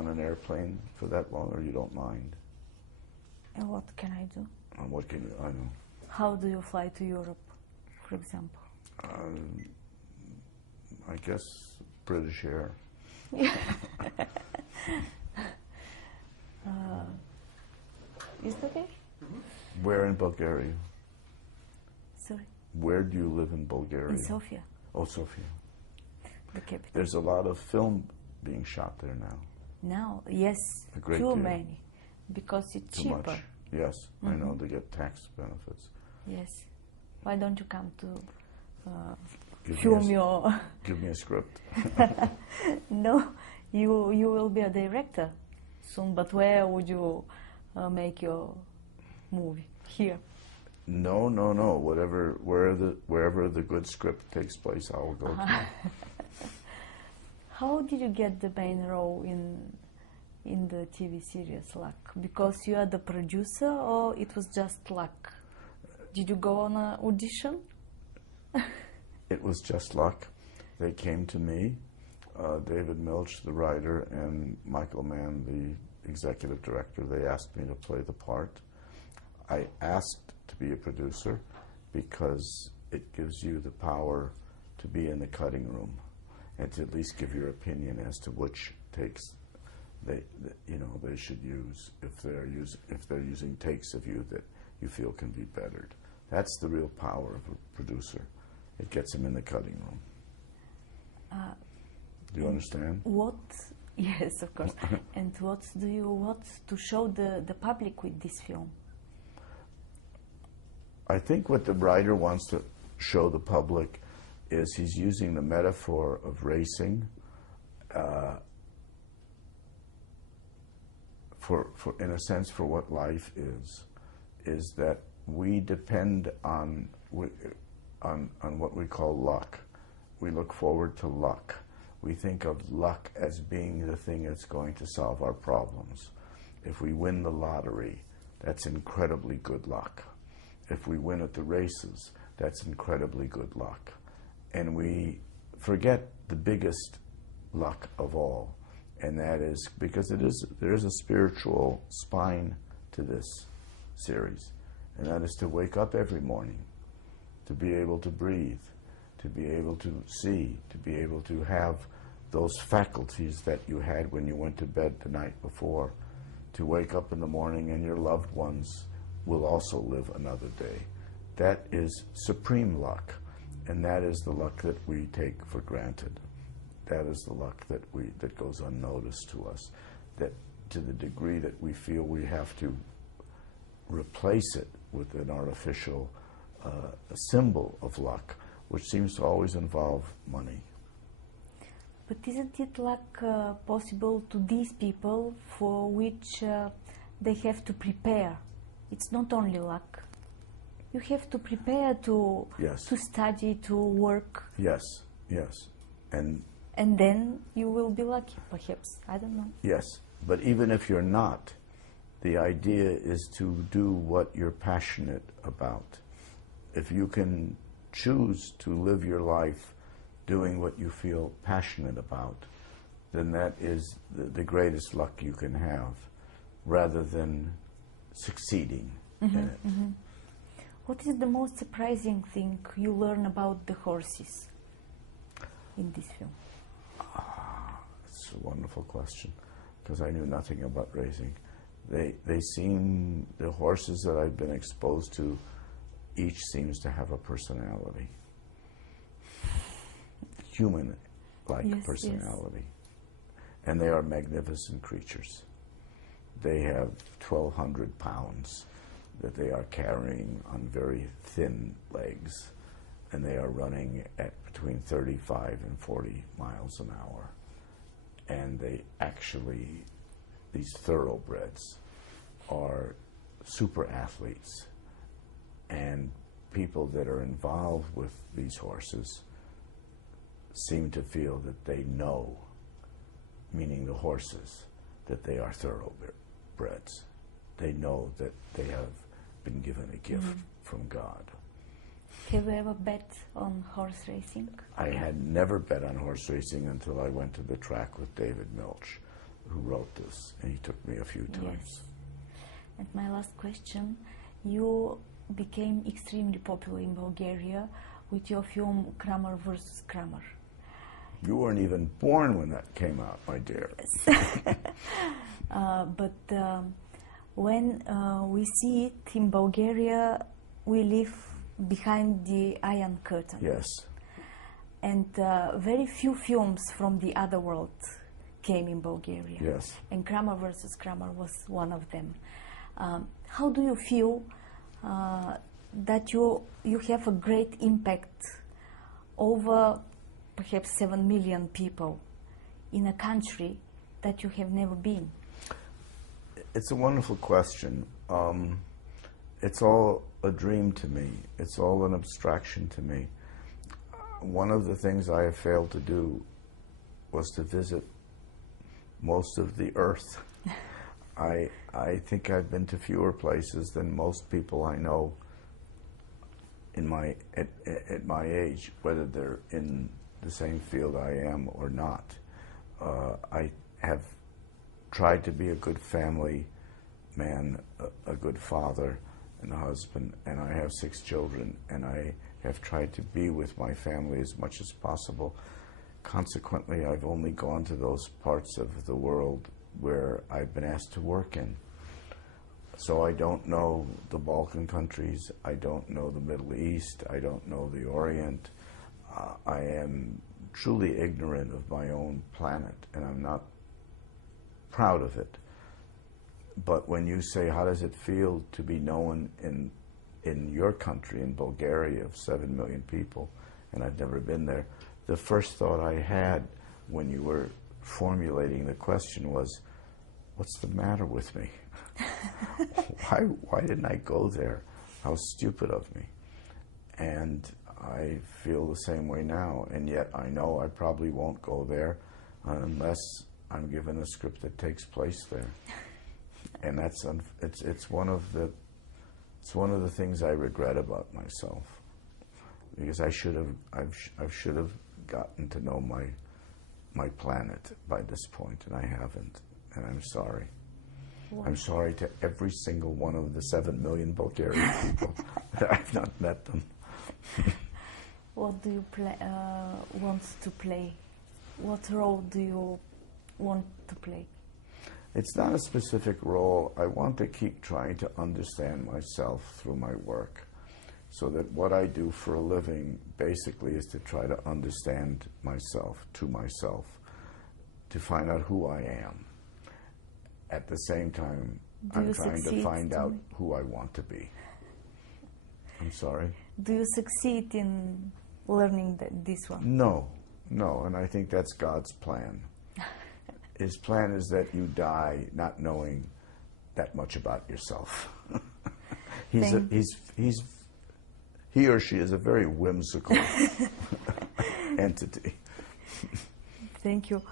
on an airplane for that long, or you don't mind? And what can I do? What can you, I know. How do you fly to Europe, for example? I guess British Air. Is that okay? Where in Bulgaria? Sorry? Where do you live in Bulgaria? In Sofia. Oh, Sofia. The capital. There's a lot of film being shot there now. Now, yes, A great too deal. many, because it's Too cheaper. much. Yes, I know, they get tax benefits. Yes. Why don't you come to Give me film a- your... Give me a script. No, you will be a director soon, but where would you make your movie? Here. No. Wherever the good script takes place, I will go to. How did you get the main role in the TV series Luck? Because you are the producer, or it was just luck? Did you go on an audition? It was just luck. They came to me, David Milch, the writer, and Michael Mann, the executive director. They asked me to play the part. I asked to be a producer because it gives you the power to be in the cutting room and to at least give your opinion as to which takes they should use if they're using takes of you that you feel can be bettered. That's the real power of a producer. It gets him in the cutting room. Do you understand? What? Yes, of course. And what do you want to show the public with this film? I think what the writer wants to show the public is he's using the metaphor of racing for in a sense for what life is that we depend on what we call luck. We look forward to luck. We think of luck as being the thing that's going to solve our problems. If we win the lottery, that's incredibly good luck. If we win at the races, that's incredibly good luck. And we forget the biggest luck of all, and that is because there is a spiritual spine to this series, and that is to wake up every morning, to be able to breathe, to be able to see, to be able to have those faculties that you had when you went to bed the night before, to wake up in the morning and your loved ones will also live another day. That is supreme luck, and that is the luck that we take for granted. That is the luck that goes unnoticed to us, that to the degree that we feel we have to replace it with an artificial symbol of luck, which seems to always involve money. But isn't it luck possible to these people for which they have to prepare? It's not only luck. You have to prepare to study, to work. Yes. And then you will be lucky, perhaps. I don't know. Yes, but even if you're not, the idea is to do what you're passionate about. If you can choose to live your life doing what you feel passionate about, then that is the greatest luck you can have, rather than succeeding in it. Mm-hmm. What is the most surprising thing you learn about the horses in this film? It's a wonderful question, because I knew nothing about racing. They seem, the horses that I've been exposed to, each seems to have a personality. Human-like personality. Yes. And they are magnificent creatures. They have 1,200 pounds that they are carrying on very thin legs, and they are running at between 35 and 40 miles an hour. And they actually, these thoroughbreds, are super athletes, and people that are involved with these horses seem to feel that they know, meaning the horses, that they are thoroughbreds. They know that they have been given a gift from God. Have you ever bet on horse racing? I had never bet on horse racing until I went to the track with David Milch. who wrote this, and he took me a few times. Yes. And my last question, you became extremely popular in Bulgaria with your film Kramer vs. Kramer. You weren't even born when that came out, my dear. But when we see it in Bulgaria, we live behind the Iron Curtain. Yes. And very few films from the other world came in Bulgaria. Yes. And Kramer vs. Kramer was one of them. How do you feel that you have a great impact over perhaps 7 million people in a country that you have never been? It's a wonderful question. It's all a dream to me. It's all an abstraction to me. One of the things I have failed to do was to visit most of the earth. I think I've been to fewer places than most people I know at my age, whether they're in the same field I am or not. I have tried to be a good family man, a good father and a husband, and I have 6 children, and I have tried to be with my family as much as possible. Consequently, I've only gone to those parts of the world where I've been asked to work in. So I don't know the Balkan countries, I don't know the Middle East, I don't know the Orient. I am truly ignorant of my own planet, and I'm not proud of it. But when you say, how does it feel to be known in your country, in Bulgaria, of 7 million people, and I've never been there, the first thought I had when you were formulating the question was, what's the matter with me? Why didn't I go there? How stupid of me. And I feel the same way now, and yet I know I probably won't go there unless I'm given a script that takes place there. And that's it's one of the things I regret about myself, because I should have gotten to know my planet by this point, and I haven't, and I'm sorry. Wow. I'm sorry to every single one of the 7 million Bulgarian people that I've not met them. What do you want to play? What role do you want to play? It's not a specific role. I want to keep trying to understand myself through my work, so that what I do for a living basically is to try to understand myself, to find out who I am. At the same time, I'm trying to find out who I want to be. I'm sorry? Do you succeed in learning this one? No, and I think that's God's plan. His plan is that you die not knowing that much about yourself. He or she is a very whimsical entity. Thank you.